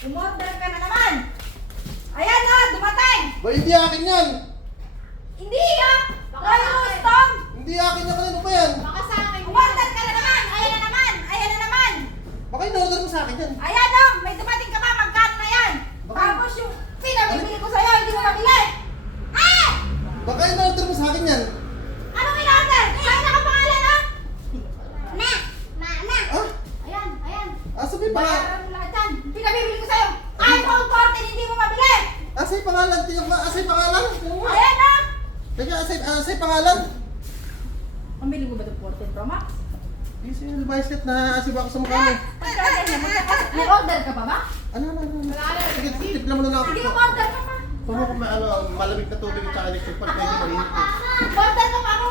Umorder ka na naman! Ayan na, dumating! Ba, hindi akin yan! Hindi ah! Roy Rustong! Hindi akin yan, kanino ba yan? Baka sa akin. Umorder ka na naman! Ayan na naman! Ayan na naman! Baka in-order mo sa akin yan. Ayan oh! May dumating ka pa! Magkano na yan? Bakit? Tapos yung pinabibili ko sa'yo, hindi mo mabili! Ah! Baka in-order mo sa akin yan. Anong in-order? Saan nakapangalan ah? Na! Ah? Ayan, ayan. Asa may pangalan? Bayaran mo lahat yan. Pinabibili ko sa'yo. iPhone 14, hindi mo mabili! Asa yung pangalan? Tingnan ko, asa yung pangalan? Ayan ah! Teka, asa yung pangalan? Pambili mo ba ito 14 Pro Max? Hindi siya yung basket na asib ako sa mukha mo. May order ka pa ba? Ano? Sige, tipla mo na lang ako. Hindi mo order ka pa. Kung may malamig na tubig at saka electric pan, pwede marinit eh. Order ka pa ako.